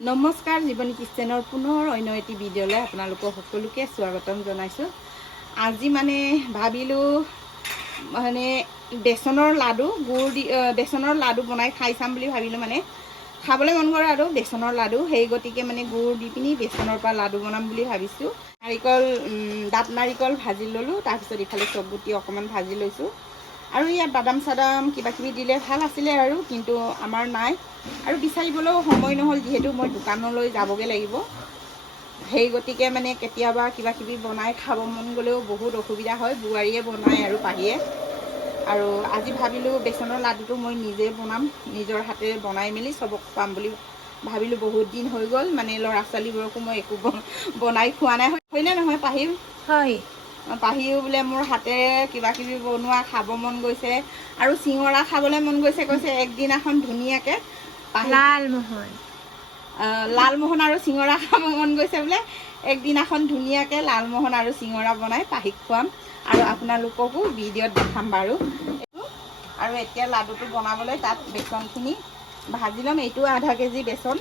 নমস্কাৰ জীৱনী কিচেনৰ পুনৰ অন্য এটি ভিডিঅ'লৈ আপোনালোকক সকলোকে স্বাগতম জনাইছোঁ। আজি মানে ভাবিলোঁ মানে বেচনৰ লাডু বেচনৰ লাডু বনাই খাই চাম বুলি ভাবিলোঁ। মানে খাবলৈ মন কৰে আৰু বেচনৰ লাডু, সেই গতিকে মানে গুড় দি পিনি বেচনৰ পৰা লাডু বনাম বুলি ভাবিছোঁ। ডাব নাৰিকল ভাজি ল'লোঁ, তাৰপিছত ইফালে চব গুটি অকণমান ভাজি লৈছোঁ আৰু ইয়াত বাদাম চাদাম কিবা কিবি দিলে ভাল আছিলে আৰু, কিন্তু আমাৰ নাই আৰু বিচাৰিবলৈও সময় নহ'ল, যিহেতু মই দোকানলৈ যাবগৈ লাগিব। সেই গতিকে মানে কেতিয়াবা কিবা কিবি বনাই খাব মন গ'লেও বহুত অসুবিধা হয়, বোৱাৰীয়ে বনায় আৰু পাহিয়ে। আৰু আজি ভাবিলোঁ বেচনৰ লাডুটো মই নিজে বনাম, নিজৰ হাতেৰে বনাই মেলি চবক খুৱাম বুলি ভাবিলোঁ। বহুত দিন হৈ গ'ল, মানে ল'ৰা ছোৱালীবোৰকো মই একো বনাই খোৱা নাই, হয়নে নহয় পাহি? হয়। পাহিও বোলে মোৰ হাতেৰে কিবা কিবি বনোৱা খাব মন গৈছে আৰু চিঙৰা খাবলৈ মন গৈছে। কৈছে একদিনাখন ধুনীয়াকৈ লালমোহন আৰু চিঙৰা খাব মন গৈছে বোলে। একদিনাখন ধুনীয়াকৈ লালমোহন আৰু চিঙৰা বনাই পাহিক খুৱাম আৰু আপোনালোককো ভিডিঅ'ত দেখাম বাৰু। আৰু এতিয়া লাডুটো বনাবলৈ তাত বেচনখিনি ভাজি ল'ম। এইটো আধা কেজি বেচন।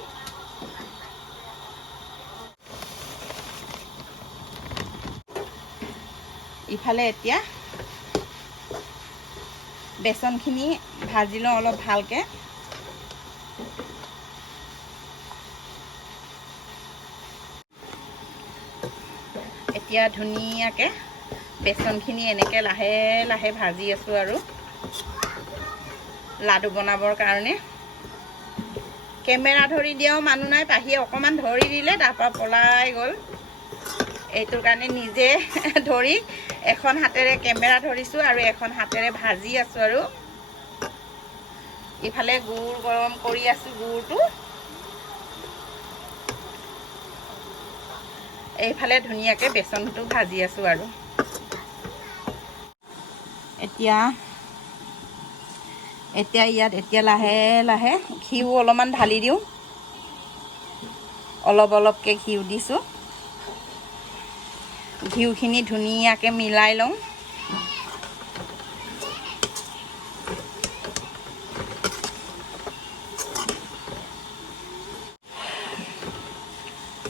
ইফালে এতিয়া বেচনখিনি ভাজি লওঁ অলপ ভালকৈ। এতিয়া ধুনীয়াকৈ বেচনখিনি এনেকৈ লাহে লাহে ভাজি আছোঁ আৰু লাডু বনাবৰ কাৰণে। কেমেৰা ধৰি দিয়াও মানুহ নাই, পাহিয়ে অকণমান ধৰি দিলে তাৰপৰা পলাই গ'ল। এইটোৰ কাৰণে নিজে ধৰি এখন হাতেৰে কেমেৰা ধৰিছোঁ আৰু এখন হাতেৰে ভাজি আছোঁ আৰু ইফালে গুড় গৰম কৰি আছোঁ। গুড়টো এইফালে ধুনীয়াকৈ বেচনটো ভাজি আছোঁ আৰু এতিয়া ইয়াত লাহে লাহে ঘিউ অলপমান ঢালি দিওঁ। অলপ অলপকৈ ঘিউ দিছোঁ। ঘিউখিনি ধুনীয়াকৈ মিলাই লওঁ।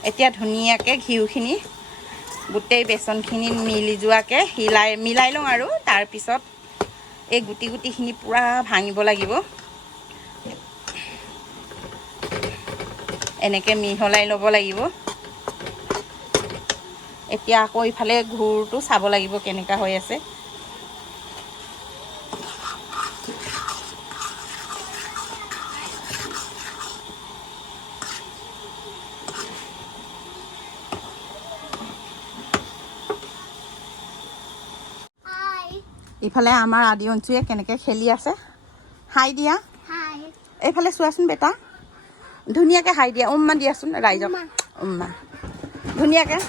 এতিয়া ধুনীয়াকৈ ঘিউখিনি গোটেই বেচনখিনি মিলি যোৱাকৈ মিলাই লওঁ আৰু তাৰপিছত এই গুটিখিনি পূৰা ভাঙিব লাগিব। এনেকৈ মিহলাই ল'ব লাগিব। এতিয়া আকৌ ইফালে গুড়টো চাব লাগিব কেনেকুৱা হৈ আছে। ইফালে আমাৰ আদি অঞ্চুৱে কেনেকৈ খেলি আছে। হাই দিয়া, এইফালে চোৱাচোন বেটা, ধুনীয়াকৈ হাই দিয়া। উম্মা দিয়াচোন ৰাইজক, উম্মা ধুনীয়াকৈ।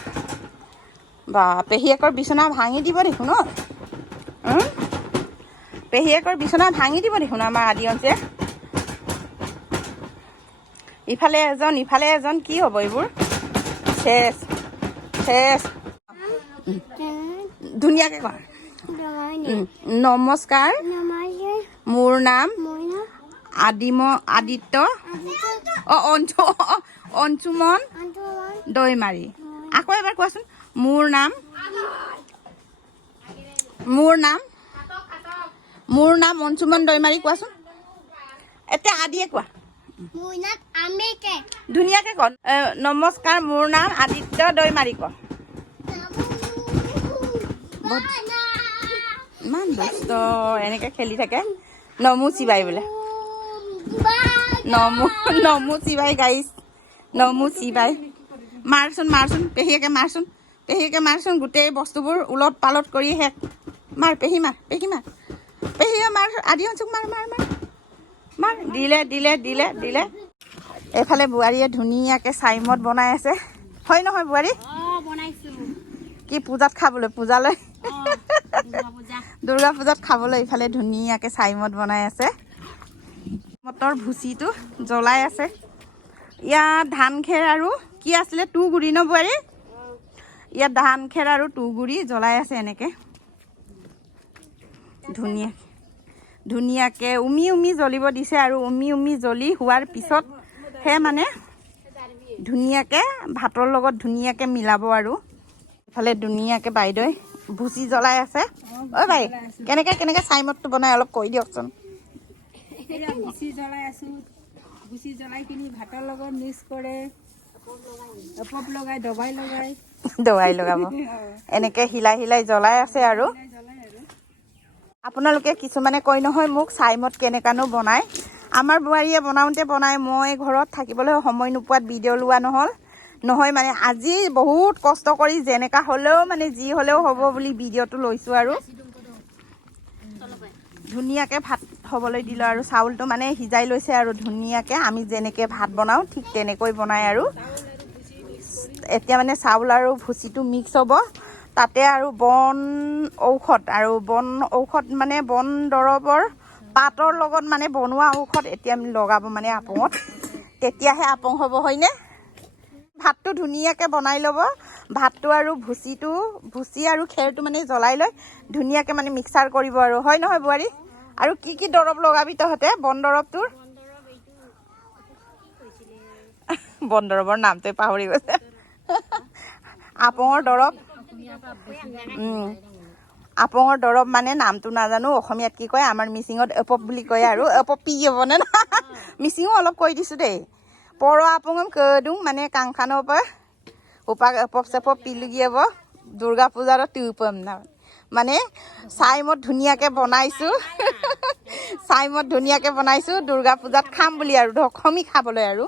বা পেহীয়েকৰ বিচনা ভাঙি দিব দেখোন। পেহীয়েকৰ বিচনা ভাঙি দিব দেখোন আমাৰ আদি অঞ্চুৱে। ইফালে এজন কি হ'ব এইবোৰ? শেষ ধুনীয়াকৈ কৰ। নমস্কাৰ, মোৰ নাম আদিত্য অঞ্চুমন দৈমাৰী। আকৌ এবাৰ কোৱাচোন, মোৰ নাম অঞ্চুমন দৈমাৰী। কোৱাচোন এতিয়া আদিয়ে কোৱা, ধুনীয়াকৈ ক। নমস্কাৰ, মোৰ নাম আদিত্য দৈমাৰী ক। ইমান দুষ্ট, এনেকৈ খেলি থাকে। নমু চিবাই বোলে, নমু চিবাই গাইছ, নমু চিবাই। মাৰচোন পেহীয়েকে মাৰচোন গোটেই বস্তুবোৰ উলট পালট কৰি শেষ। মাৰ পেহী মাৰ পেহীয়ে মাৰ। আদি অঞ্চুক মাৰ দিলে। এইফালে বোৱাৰীয়ে ধুনীয়াকৈ চাইমদ বনাই আছে, হয় নহয় বোৱাৰী? কি পূজাত খাবলৈ, পূজালৈ দুৰ্গা পূজাত খাবলৈ ইফালে ধুনীয়াকৈ চাইমদ বনাই আছে। মটৰ ভুচিটো জ্বলাই আছে। ইয়াত ধান খেৰ আৰু কি আছিলে, তুঁহগুৰি ন বোৱাৰী? ইয়াত ধান খেৰ আৰু তুঁহগুৰি জ্বলাই আছে। এনেকৈ ধুনীয়াকৈ উমি জ্বলিব দিছে আৰু উমি জ্বলি হোৱাৰ পিছতহে মানে ধুনীয়াকৈ ভাতৰ লগত ধুনীয়াকৈ মিলাব আৰু ইফালে ধুনীয়াকৈ বাইদেৱে ভুচি জ্বলাই আছে ঐ ভাই কেনেকৈ চাইমদটো বনাই অলপ কৈ দিয়কচোন ভুচি জ্বলাই আছোঁ ভুচি জ্বলাই কিনি ভাতৰ লগত মিক্স কৰে পপ লগাই দবাই লগাব এনেকৈ হিলাই জ্বলাই আছে আৰু আপোনালোকে কিছুমানে কয় নহয় মোক চাইমদ কেনেকানো বনায় আমাৰ বোৱাৰীয়ে বনাই মই ঘৰত থাকিবলৈ সময় নোপোৱাত ভিডিঅ' লোৱা নহয় মানে আজি বহুত কষ্ট কৰি যেনেকা হ'লেও মানে যি হ'লেও হ'ব বুলি ভিডিঅ'টো লৈছোঁ আৰু ধুনীয়াকৈ ভাত হ'বলৈ দিলোঁ আৰু চাউলটো মানে সিজাই লৈছে আৰু ধুনীয়াকৈ আমি যেনেকৈ ভাত বনাওঁ ঠিক তেনেকৈ বনাই আৰু এতিয়া মানে চাউল আৰু ভুচিটো মিক্স হ'ব তাতে আৰু বন ঔষধ মানে বন দৰৱৰ পাতৰ লগত মানে বনোৱা ঔষধ এতিয়া আমি লগাব মানে আপঙত তেতিয়াহে আপং হ'ব হয়নে ভাতটো ধুনীয়াকৈ বনাই ল'ব ভাতটো আৰু ভুচি আৰু খেৰটো মানে জ্বলাই লৈ ধুনীয়াকৈ মানে মিক্সাৰ কৰিব আৰু হয় নহয় বোৱাৰী আৰু কি দৰৱ লগাবি তহঁতে বন দৰৱটোৰ বন দৰৱৰ নামটোৱে পাহৰি গৈছে আপঙৰ দৰৱ মানে নামটো নাজানো অসমীয়াত কি কয় আমাৰ মিচিঙত এপপ বুলি কয় আৰু এপপ পি হ'বনে না মিচিঙো অলপ কৈ দিছোঁ দেই পৰ আপঙম কেদুং মানে কাংখানৰ পৰা উপাক এপপ চেপপ পিলগিয়াব দুৰ্গা পূজাৰ টিউপম না মানে চাইমদ ধুনীয়াকৈ বনাইছোঁ দুৰ্গা পূজাত খাম বুলি আৰু দশমী খাবলৈ আৰু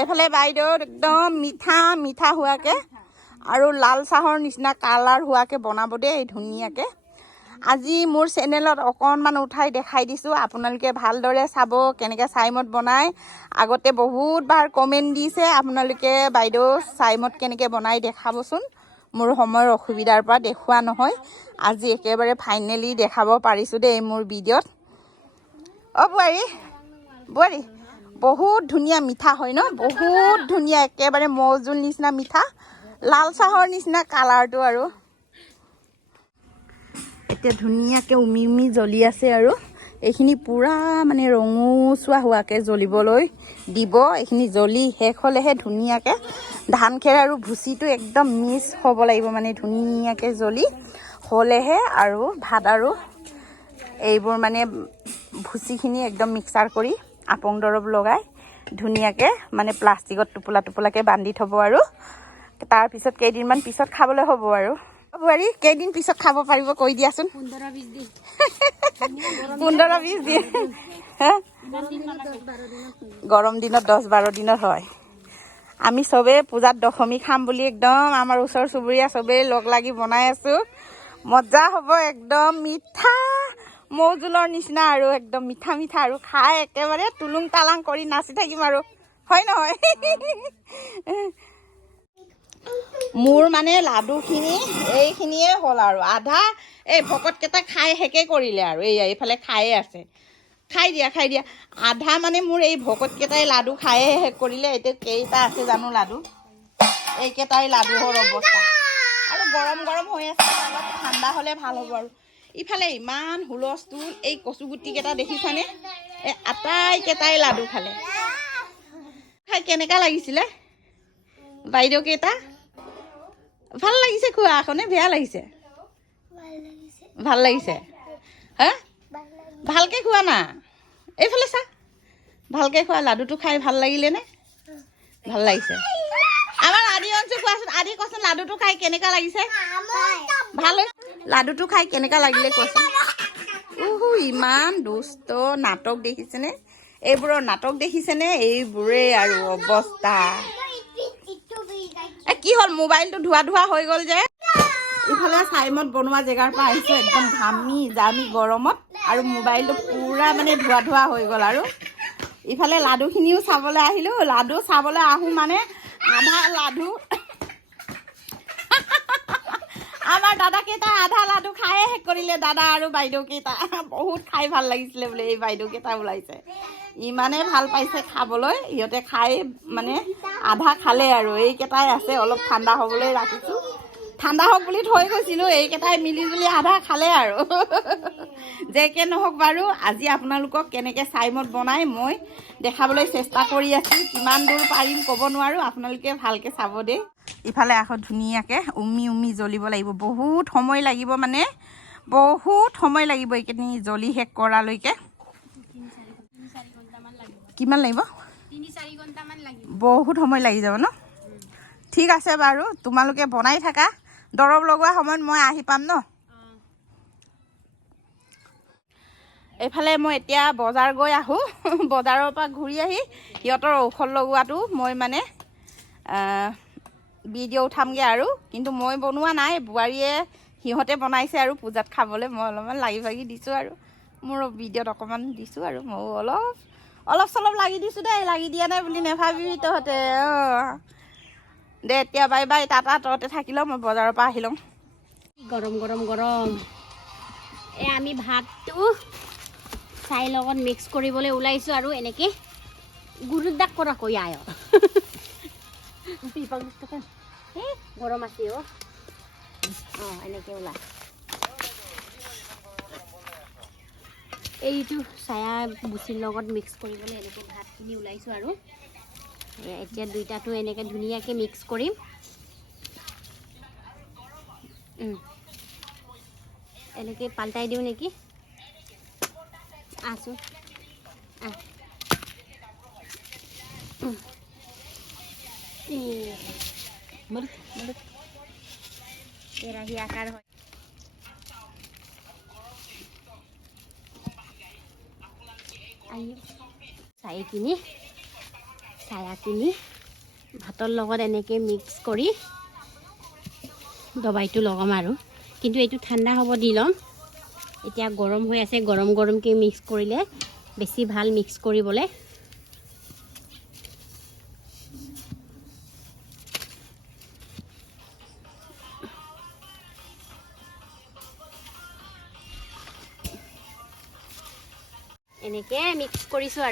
এইফালে বাইদেউ একদম মিঠা হোৱাকৈ আৰু লাল চাহৰ নিচিনা কালাৰ হোৱাকৈ বনাব দেই ধুনীয়াকৈ আজি মোৰ চেনেলত অকণমান উঠাই দেখাই দিছোঁ আপোনালোকে ভালদৰে চাব কেনেকৈ চাইমদ বনাই আগতে বহুতবাৰ কমেণ্ট দিছে আপোনালোকে বাইদেউ চাইমদ কেনেকৈ বনাই দেখাবচোন মোৰ সময়ৰ অসুবিধাৰ পৰা দেখুওৱা নহয় আজি একেবাৰে ফাইনেলি দেখাব পাৰিছোঁ দেই মোৰ ভিডিঅ'ত বোৱাৰী বহুত ধুনীয়া মিঠা হয় ন বহুত ধুনীয়া একেবাৰে মৌজোল নিচিনা মিঠা লাল চাহৰ নিচিনা কালাৰটো আৰু এতিয়া ধুনীয়াকৈ উমি জ্বলি আছে আৰু এইখিনি পূৰা মানে ৰঙচুৱা হোৱাকৈ জ্বলিবলৈ দিব এইখিনি জ্বলি শেষ হ'লেহে ধুনীয়াকৈ ধান খেৰ আৰু ভুচিটো একদম মিক্স হ'ব লাগিব মানে ধুনীয়াকৈ জ্বলি হ'লেহে আৰু ভাত আৰু এইবোৰ মানে ভুচিখিনি একদম মিক্সাৰ কৰি আপং দৰৱ লগাই ধুনীয়াকৈ মানে প্লাষ্টিকত টোপোলাকৈ বান্ধি থ'ব আৰু তাৰপিছত কেইদিনমান পিছত খাবলৈ হ'ব আৰু বোৱাৰী কেইদিন পিছত খাব পাৰিব কৈ দিয়াচোন 15-20 দিন গৰম দিনত 10-12 দিনত হয় আমি চবেই পূজাত দশমী খাম বুলি একদম আমাৰ ওচৰ চুবুৰীয়া চবেই লগ লাগি বনাই আছোঁ মজা হ'ব একদম মিঠা মৌজোলৰ নিচিনা আৰু একদম মিঠা আৰু খাই একেবাৰে তুলুং তালাং কৰি নাচি থাকিম আৰু হয় নহয় মোৰ মানে লাডুখিনি এইখিনিয়ে হ'ল আৰু আধা এই ভকতকেইটা খাই শেষে কৰিলে আৰু এইফালে খায়ে আছে খাই দিয়া আধা মানে মোৰ এই ভকতকেইটাই লাডু খায়ে শেষ কৰিলে এতিয়া কেইটা আছে জানো লাডু এইকেইটাই লাডুৰ অৱস্থা আৰু গৰম হৈ আছে অলপ ঠাণ্ডা হ'লে ভাল হ'ব আৰু ইফালে ইমান হুলস্থুল এই কচুগুটিকেইটা দেখিছানে এই আটাইকেইটাই লাডু খালে খাই কেনেকুৱা লাগিছিলে বাইদেউকেইটা ভাল লাগিছে খোৱা আখনে বেয়া লাগিছে ভাল লাগিছে হা ভালকৈ খোৱা না এইফালে চা ভালকৈ খোৱা লাডুটো খাই ভাল লাগিলেনে ভাল লাগিছে আমাৰ আদি অঞ্চল কোৱাচোন আদি কচোন লাডুটো খাই কেনেকুৱা লাগিছে ভাল লাডুটো খাই কেনেকুৱা লাগিলে কোৱাচোন ইমান দুষ্ট নাটক দেখিছেনে এইবোৰৰ নাটক দেখিছেনে এইবোৰে আৰু অৱস্থা কি হ'ল মোবাইলটো ধোৱা হৈ গ'ল যে ইফালে চাইমদ বনোৱা জেগাৰ পৰা আহিছোঁ একদম ঘামি গৰমত আৰু মোবাইলটো পূৰা মানে ধোৱা হৈ গ'ল আৰু ইফালে লাডুখিনিও চাবলৈ আহিলোঁ লাডু চাবলৈ আহোঁ মানে আধা লাডু আমাৰ দাদাকেইটা আধা লাডু খায়ে শেষ কৰিলে দাদা আৰু বাইদেউকেইটা বহুত খাই ভাল লাগিছিলে বোলে এই বাইদেউকেইটা ওলাইছে ইমানে ভাল পাইছে খাবলৈ ইহঁতে খাই মানে আধা খালে আৰু এইকেইটাই আছে অলপ ঠাণ্ডা হ'বলৈ ৰাখিছোঁ ঠাণ্ডা হওক বুলি থৈ গৈছিলোঁ এইকেইটাই মিলি জুলি আধা খালে আৰু যেকে নহওক বাৰু আজি আপোনালোকক কেনেকৈ চাইমদ বনাই মই দেখাবলৈ চেষ্টা কৰি আছোঁ। কিমান দূৰ পাৰিম ক'ব নোৱাৰোঁ, আপোনালোকে ভালকৈ চাব দেই। ইফালে আকৌ ধুনীয়াকৈ উমি জ্বলিব লাগিব, বহুত সময় লাগিব, মানে বহুত সময় লাগিব এইখিনি জ্বলি শেষ কৰালৈকে। কিমান লাগিব? 3-4 ঘণ্টামান লাগিব। বহুত সময় লাগি যাব ন? ঠিক আছে বাৰু, তোমালোকে বনাই থাকা, দৰৱ লগোৱা সময়ত মই আহি পাম ন? এইফালে মই এতিয়া বজাৰ গৈ আহোঁ। বজাৰৰ পৰা ঘূৰি আহি সিহঁতৰ ঔষধ লগোৱাটো মই মানে ভিডিঅ' উঠামগৈ আৰু, কিন্তু মই বনোৱা নাই, বোৱাৰীয়ে সিহঁতে বনাইছে আৰু পূজাত খাবলৈ মই অলপমান লাগি ভাগি দিছোঁ আৰু মোৰ ভিডিঅ'ত অকণমান দিছোঁ আৰু ময়ো অলপ চলপ লাগি দিছোঁ দেই। লাগি দিয়া নাই বুলি নেভাবিবি তহঁতে। দে এতিয়া বাই বাই, টাটা, তহঁতে থাকি লওঁ, মই বজাৰৰ পৰা আহি লওঁ। গৰম গৰম গৰম এই আমি ভাতটো চাই লগত মিক্স কৰিবলৈ ওলাইছোঁ আৰু এনেকৈ গুৰুৰ দাগ কৰা কৈ আয় গৰম আছে এনেকৈ ওলাই এইটো ছায়া বুচিৰ লগত মিক্স কৰিবলৈ এনেকৈ ভাতখিনি ওলাইছোঁ আৰু এতিয়া দুইটাটো এনেকৈ ধুনীয়াকৈ মিক্স কৰিম। এনেকৈ পাল্টাই দিওঁ নেকি? আছোঁ কেৰাহী আকাৰ হয়। ছায়াখিনি ভাতৰ লগত এনেকৈ মিক্স কৰি দবাইটো লগাম আৰু, কিন্তু এইটো ঠাণ্ডা হ'ব দি ল'ম। এতিয়া গৰম হৈ আছে, গৰমকৈ মিক্স কৰিলে বেছি ভাল মিক্স কৰিবলৈ। এনেকৈ মিক্স কৰিছোঁ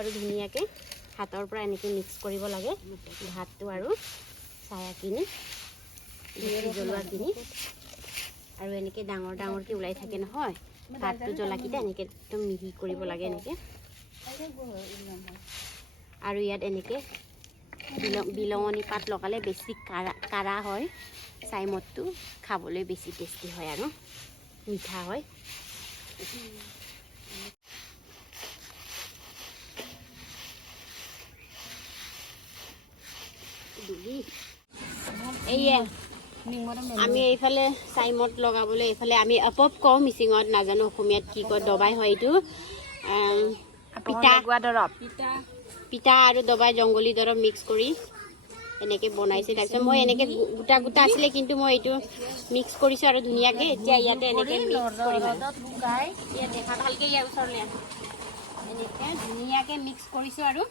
আৰু ধুনীয়াকৈ হাতৰ পৰা এনেকৈ মিক্স কৰিব লাগে ভাতটো আৰু ছায়াখিনি জ্বলোৱাখিনি। আৰু এনেকৈ ডাঙৰকৈ ওলাই থাকে নহয় ভাতটো জ্বলাকেইটা, এনেকৈ একদম মিহি কৰিব লাগে এনেকৈ। আৰু ইয়াত এনেকৈ বিলঙনি পাত লগালে বেছি কাঢ়া হয়, চাইমদটো খাবলৈ বেছি টেষ্টি হয় আৰু মিঠা হয়। আমি এইফালে চাইমদ লগাবলৈ এইফালে আমি আপপ কওঁ, মিচিঙত নাজানো অসমীয়াত কি কয়, দবাই হয় এইটো। পিঠা আৰু দবাই জংগলী দৰৱ মিক্স কৰি এনেকৈ বনাইছে। তাৰপিছত মই এনেকৈ গোটা আছিলে, কিন্তু মই এইটো মিক্স কৰিছোঁ আৰু ধুনীয়াকৈ। এতিয়া ইয়াতে এনেকৈ মিক্স কৰিম, ইয়াত দেখা ভালকৈ, ইয়াৰ ওচৰলৈ এনেকৈ ধুনীয়াকৈ মিক্স কৰিছোঁ আৰু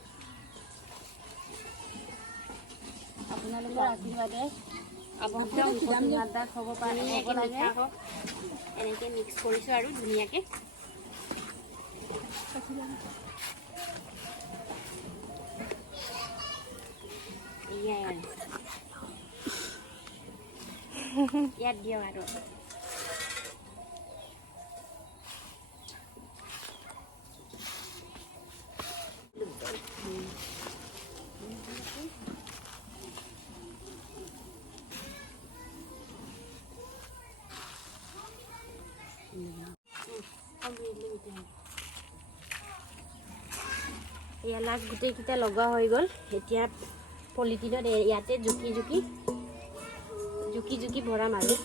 আপোনালোকৰ আশীৰ্বাদে একদম হ'ব পাৰে, এনেকৈ মিক্স কৰিছোঁ আৰু ধুনীয়াকৈ। ইয়াত দিয়ক আৰু এয়া লাষ্ট গোটেইকেইটা লগোৱা হৈ গ'ল। এতিয়া পলিথিনত ইয়াতে জুকি জুকি ভৰাম আৰু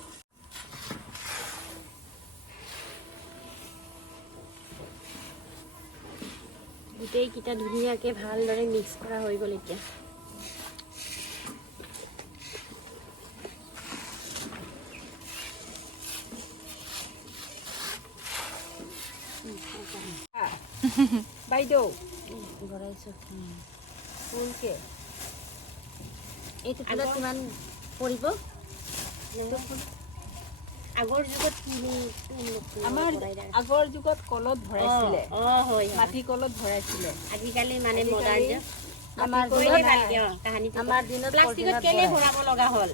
গোটেইকেইটা ধুনীয়াকৈ ভালদৰে মিক্স কৰা হৈ গ'ল। এতিয়া বাইদেউ ভৰাইছোঁ ফুলকৈ। এইটো ফুলত কিমান পৰিব? আগৰ যুগত আমাৰ আগৰ যুগত কলত ভৰাইছিলে, মাটি কলত ভৰাইছিলে। আজিকালি মানে মডাৰ্ণ আমাৰ দিনত প্লাষ্টিকত কেলে ভৰাব লগা হ'ল?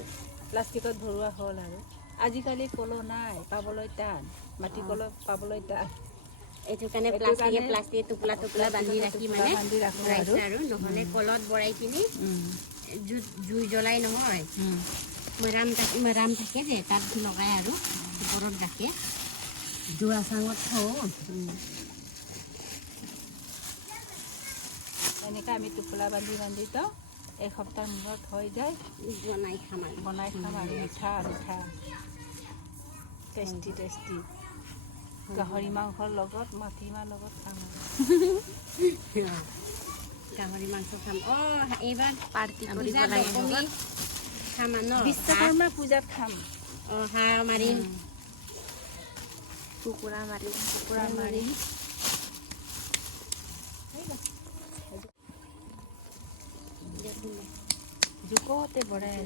প্লাষ্টিকত ভৰোৱা হ'ল আৰু আজিকালি কলো নাই, পাবলৈ টান, মাটি কলো পাবলৈ টান। এইটো কাৰণে প্লাষ্টিকে টোপোলা বান্ধি ৰাখি মানে ভৰাইছে আৰু নহ'লে কলত ভৰাই কিনি জুই জ্বলাই নহয় মেৰাম থাকে যে তাত লগাই আৰু ওপৰত ৰাখে জোৰা চাঙত থওঁ। এনেকৈ আমি টোপোলা বান্ধি থওঁ, এসপ্তাহ মূৰত হৈ যায়, বনাই খাম আৰু মিঠা টেষ্টি গাহৰি মাংসৰ লগত মাটিমাহ লগত খাম আৰু গাহৰি মাংস খাম। এইবাৰ পাৰ্টি আমি কৰিব যা লাগে দশমী খাম ন বিশ্বকৰ্মা পূজাত খাম। হাঁহ মাৰিম কুকুৰা মাৰি জোকতে বঢ়াই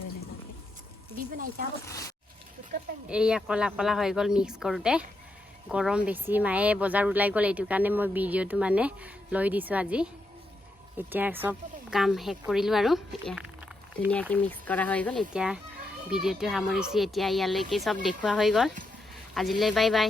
এয়া কলা কলা হৈ গ'ল মিক্স কৰোঁতে। গৰম বেছি, মায়ে বজাৰ ওলাই গ'ল, এইটো কাৰণে মই ভিডিঅ'টো মানে লৈ দিছোঁ আজি। এতিয়া চব কাম শেষ কৰিলোঁ আৰু এতিয়া ধুনীয়াকৈ মিক্স কৰা হৈ গ'ল। এতিয়া ভিডিঅ'টো সামৰিছোঁ, এতিয়া ইয়ালৈকে চব দেখুওৱা হৈ গ'ল। আজিলৈ বাই বাই।